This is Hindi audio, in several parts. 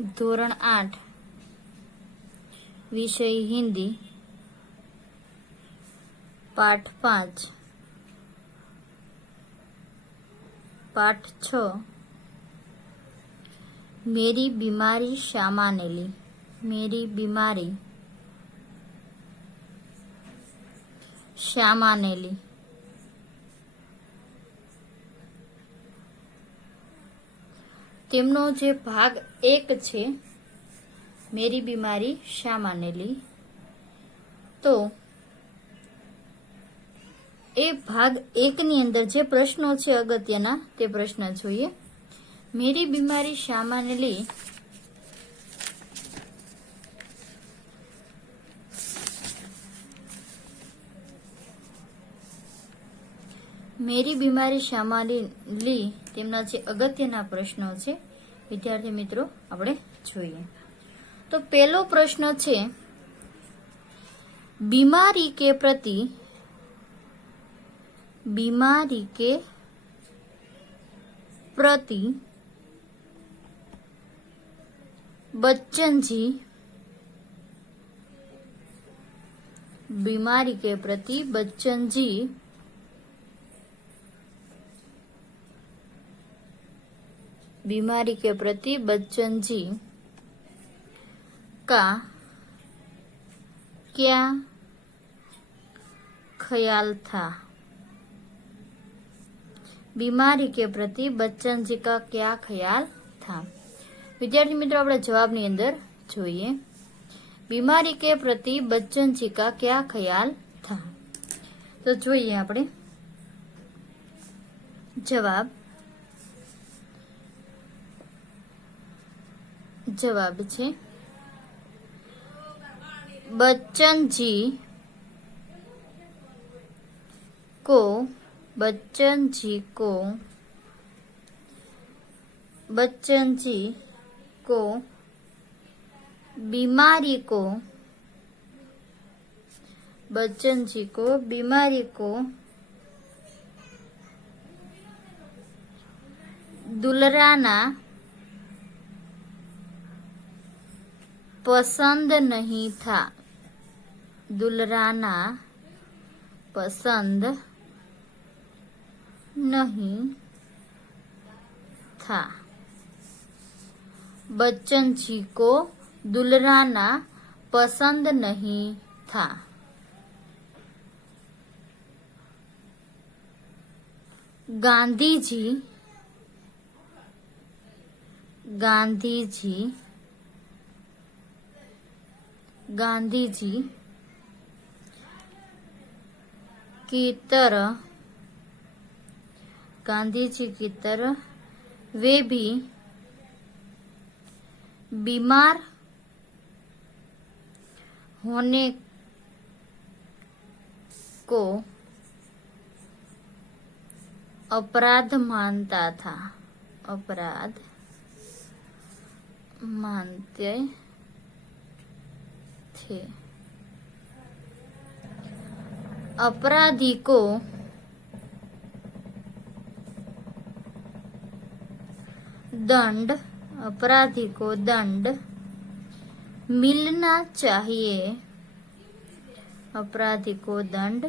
ધોરણ 8 વિષય હિન્દી પાઠ 5 पाठ 6 मेरी बीमारी श्यामा ने ली। मेरी बीमारी श्यामा ने ली। તેમનો જે ભાગ 1 છે मेरी बीमारी श्यामा ने ली, तो ए भाग 1 ની અંદર જે પ્રશ્નો છે અગત્યના તે પ્રશ્ન જોઈએ। मेरी बीमारी श्यामा ने ली मेरी बीमारी श्यामा ली તેમના જે અગત્યના પ્રશ્નો છે વિદ્યાર્થી મિત્રો આપણે જોઈએ। तो पहलो प्रश्न છે बीमारी के प्रति बच्चन जी बीमारी के प्रति बच्चन जी बीमारी के प्रति बच्चन जी का क्या ख्याल था। बीमारी के प्रति बच्चन जी का क्या ख्याल था। विद्यार्थी मित्रों अपने जवाब ની અંદર જોઈએ बीमारी के प्रति बच्चन जी का क्या ख्याल था। तो જોઈએ આપણે जवाब છે बच्चन जी को बीमारी को दुलराना पसंद नहीं था। दुलराना पसंद नहीं था। बच्चन जी को दुलराना पसंद नहीं था। गांधी जी की तरह वे भी बीमार होने को अपराध मानते थे। अपराधी को दंड मिलना चाहिए। अपराधी को दंड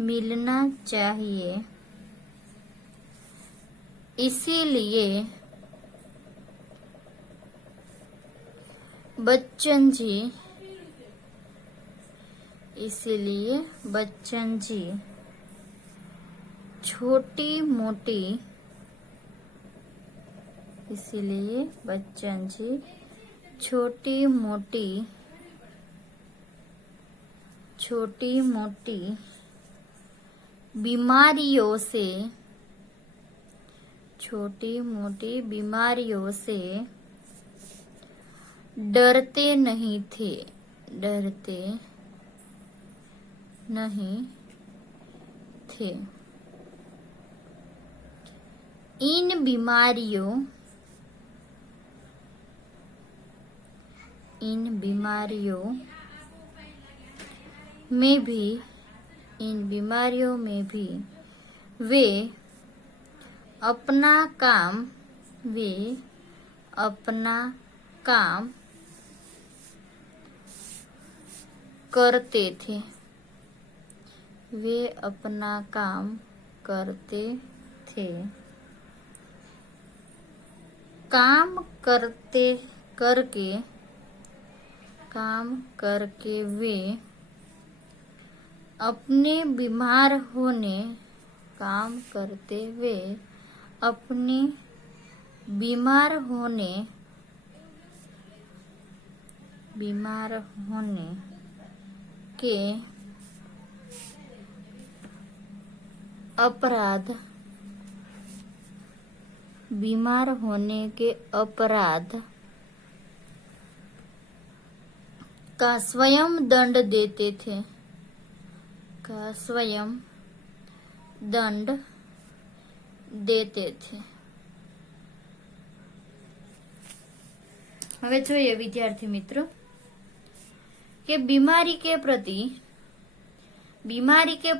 मिलना चाहिए। इसीलिए बच्चन जी छोटी मोटी बीमारियों से डरते नहीं थे। इन बीमारियों में भी वे अपना काम करते थे। वे अपना काम करते थे। काम करके वे अपने बीमार होने काम करते वे अपने बीमार होने के अपराध का स्वयं दंड देते थे। હવે જોઈએ વિદ્યાર્થી મિત્રો कि बीमारी के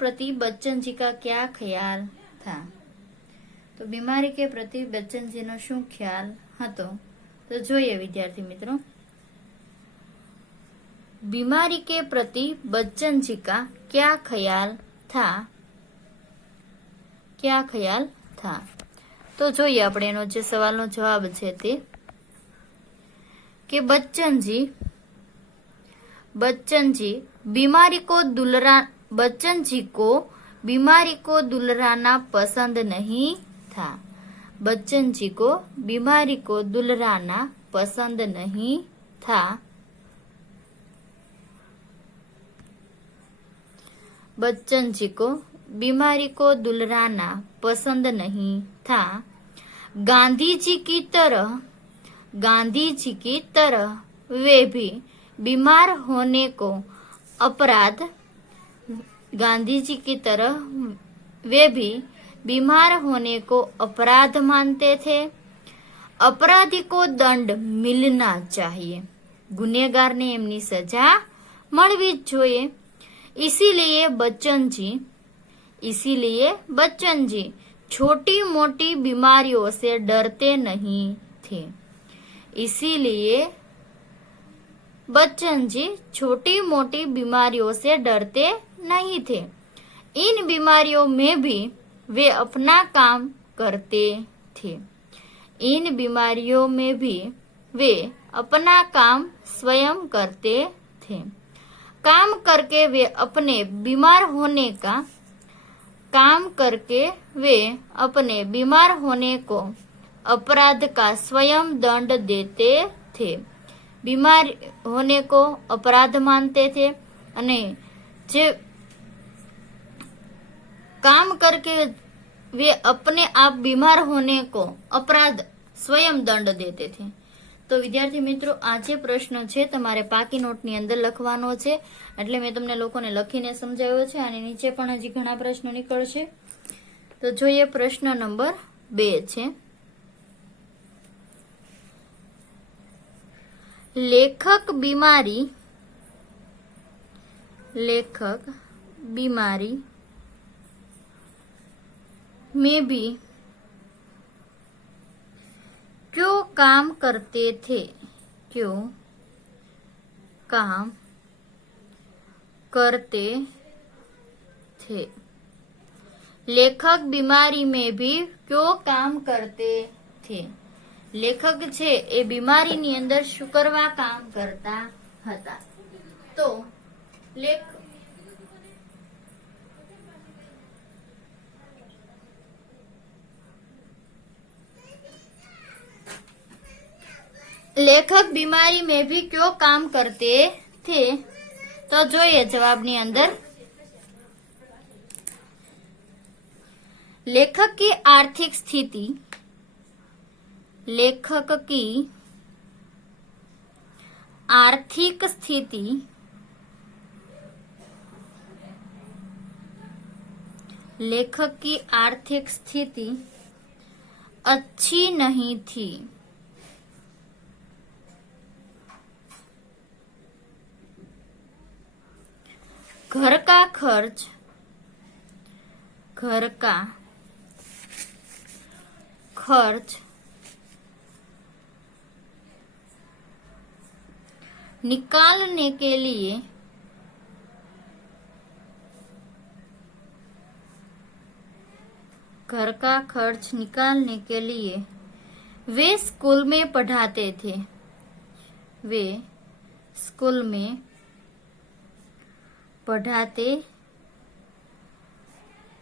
प्रति बच्चन जी का क्या ख्याल था। तो बीमारी के प्रति बच्चन जी नो शू ख्याल हतो तो જોઈએ विद्यार्थी मित्रों। बीमारी के प्रति बच्चन जी का क्या ख्याल था तो જોઈએ આપણે એનો જે સવાલનો જવાબ છે તે कि बच्चन जी बीमारी को दुलराना पसंद नहीं था। बच्चन जी को बीमारी को दुलराना पसंद नहीं था। बच्चन जी को बीमारी को दुलराना पसंद नहीं था। गांधी जी की तरह वे भी बीमार होने को अपराध मानते थे। अपराधी को दंड मिलना चाहिए। गुનેગાर ने एमनी सजा मळवी ज जोईए। इसीलिए बच्चन जी छोटी मोटी बीमारियों से डरते नहीं थे। इसीलिए बच्चन जी छोटी मोटी बीमारियों से डरते नहीं थे। इन बीमारियों में भी वे अपना काम करते थे। इन बीमारियों में भी वे अपना काम स्वयं करते थे। काम करके वे अपने बीमार होने को अपराध का स्वयं दंड देते थे। बीमार होने को अपराध मानते थे अने जे काम करके वे अपने आप बीमार होने को अपराध स्वयं दंड देते थे। तो विद्यार्थी मित्रों आज प्रश्न छे तमारे पाकी नोटनी अंदर लखवानो छे એટલે મેં તમને લોકોને લખીને સમજાવ્યો છે અને નીચે પણ હજી ઘણા પ્રશ્નો નીકળશે। તો જોઈએ પ્રશ્ન નંબર 2 છે लेखक बीमारी में भी क्यों काम करते थे। लेखक बीमारी में भी क्यों काम करते थे। लेखक छे ए बीमारी नी अंदर शू करवा काम करता हता। तो लेखक बीमारी में भी क्यों काम करते थे। तो જોઈએ જવાબની અંદર लेखक की आर्थिक स्थिति लेखक की आर्थिक स्थिति अच्छी नहीं थी। घर का खर्च निकालने के लिए घर का खर्च निकालने के लिए वे स्कूल में पढ़ाते थे। वे स्कूल में पढ़ाते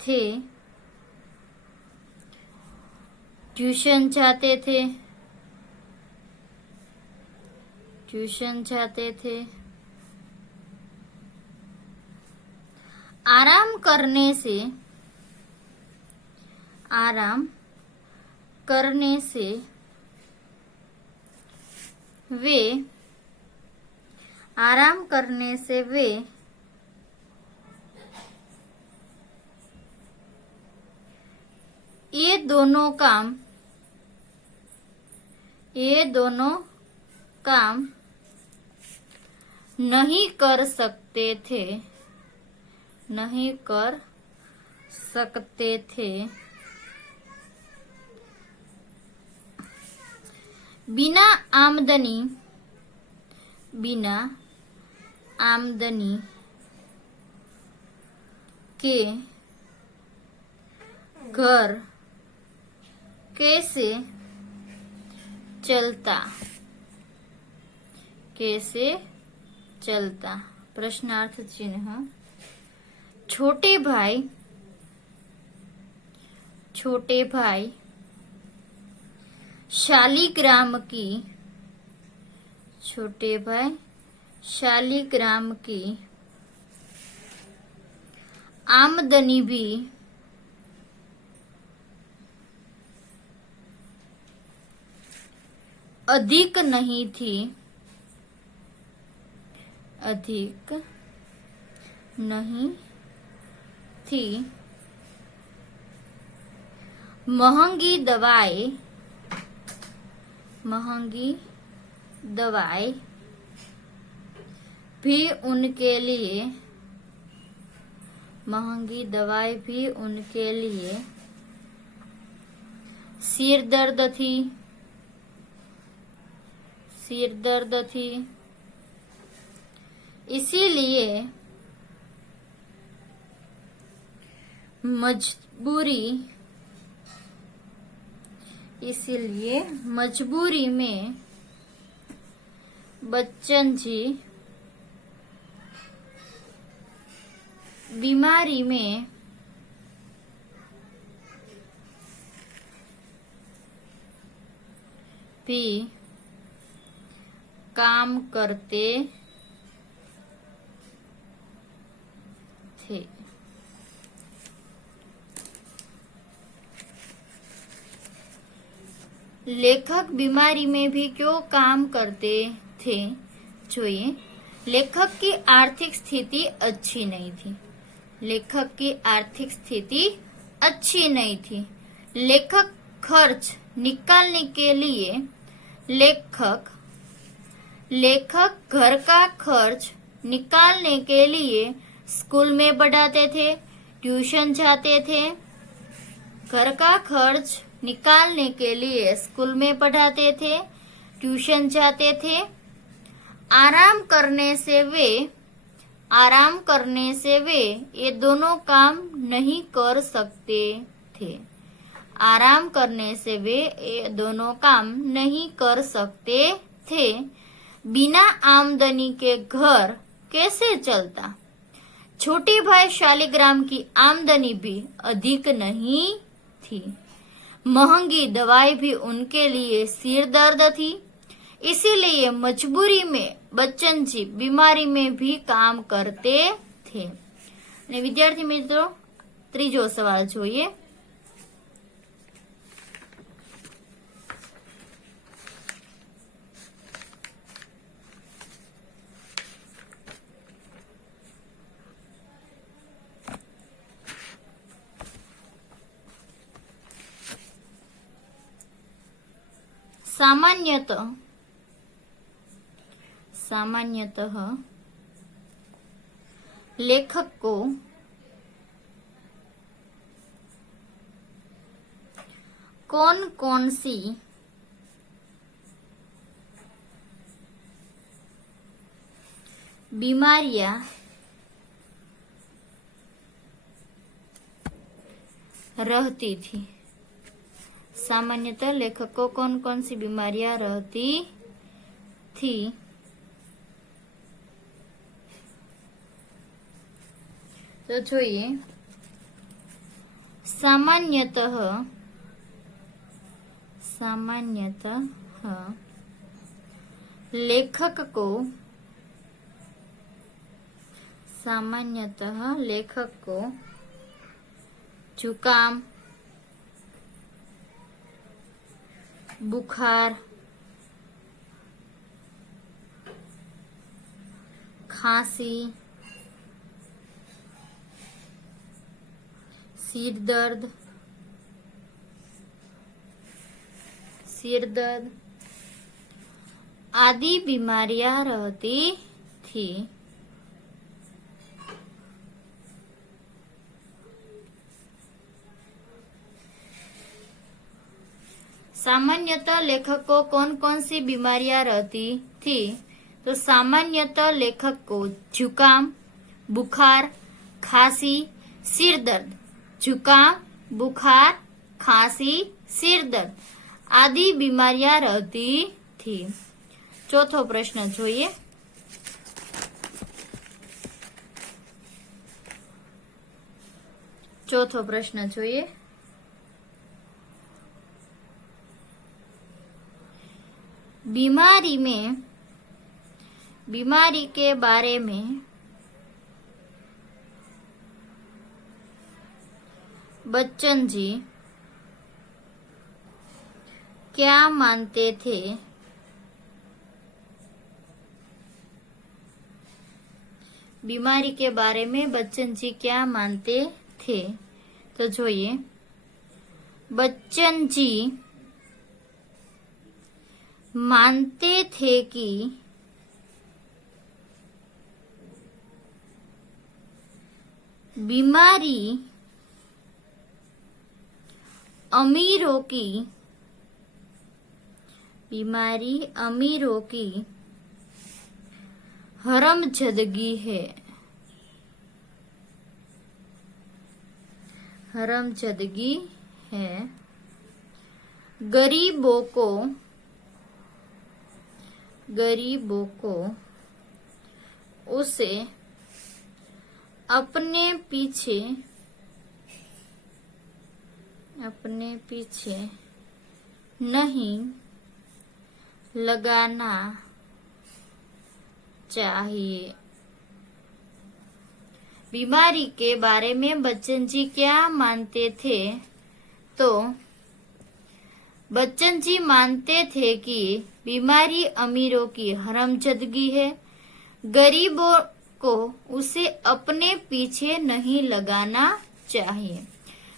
थे। ट्यूशन जाते थे। ट्यूशन जाते थे। आराम करने से वे ये दोनों काम नहीं कर सकते थे। बिना आमदनी के घर कैसे चलता। प्रश्नार्थ चिन्ह। छोटे भाई शालिग्राम की आमदनी भी अधिक नहीं थी। महंगी दवाई भी उनके लिए सिर दर्द थी। इसीलिए मजबूरी में बच्चन जी बीमारी में भी काम करते थे। लेखक बीमारी में भी क्यों काम करते थे? જોઈએ, लेखक की आर्थिक स्थिति अच्छी नहीं थी। लेखक खर्च निकालने के लिए लेखक घर का खर्च निकालने के लिए स्कूल में पढ़ाते थे, ट्यूशन जाते थे। घर का खर्च निकालने के लिए स्कूल में पढ़ाते थे, ट्यूशन जाते थे। आराम करने से वे ये दोनों काम नहीं कर सकते थे। आराम करने से वे ये दोनों काम नहीं कर सकते थे। बिना आमदनी के घर कैसे चलता? छोटे भाई शालिग्राम की आमदनी भी अधिक नहीं थी। महंगी दवाई भी उनके लिए सिर दर्द थी। इसीलिए मजबूरी में बच्चन जी बीमारी में भी काम करते थे। અને વિદ્યાર્થી મિત્રો ત્રીજો સવાલ જોઈએ। सामान्यतः लेखक को कौन कौन सी बीमारियां रहती थी। सामान्यतः लेखक को कौन कौन सी बीमारियां रहती थी? तो જોઈએ, सामान्यतः लेखक को जुकाम, बुखार, खांसी, सिर दर्द आदि बीमारियां रहती थी। सामान्यतः लेखक को कौन कौन सी बीमारियां रहती थी? तो सामान्यतः लेखक को जुकाम, बुखार, खांसी, सिर दर्द, जुकाम, बुखार, खांसी, सिर दर्द आदि बीमारियां रहती थी। चौथो प्रश्न જોઈએ, बीमारी के बारे में बच्चन जी क्या मानते थे? बीमारी के बारे में बच्चन जी क्या मानते थे? तो જોઈએ, बच्चन जी मानते थे कि बीमारी अमीरों की हरमजदगी है। गरीबों को उसे अपने पीछे नहीं लगाना चाहिए। बीमारी के बारे में बच्चन जी क्या मानते थे? तो बच्चन जी मानते थे कि बीमारी अमीरों की हरमजदगी है, गरीबों को उसे अपने पीछे नहीं लगाना चाहिए।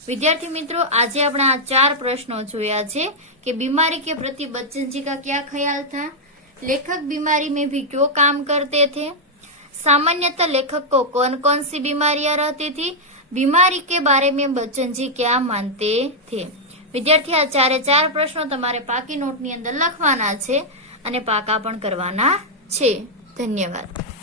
विद्यार्थी मित्रों, आज આપણે આ 4 प्रश्नों જોયા છે कि बीमारी के प्रति बच्चन जी का क्या ख्याल था, लेखक बीमारी में भी क्यों काम करते थे, सामान्यतः लेखक को कौन कौन सी बीमारियां रहती थी, बीमारी के बारे में बच्चन जी क्या मानते थे। विद्यार्थी आ 4 प्रश्नों તમારે પાકી નોટની અંદર લખવાના છે અને પાકા પણ કરવાના છે। ધન્યવાદ।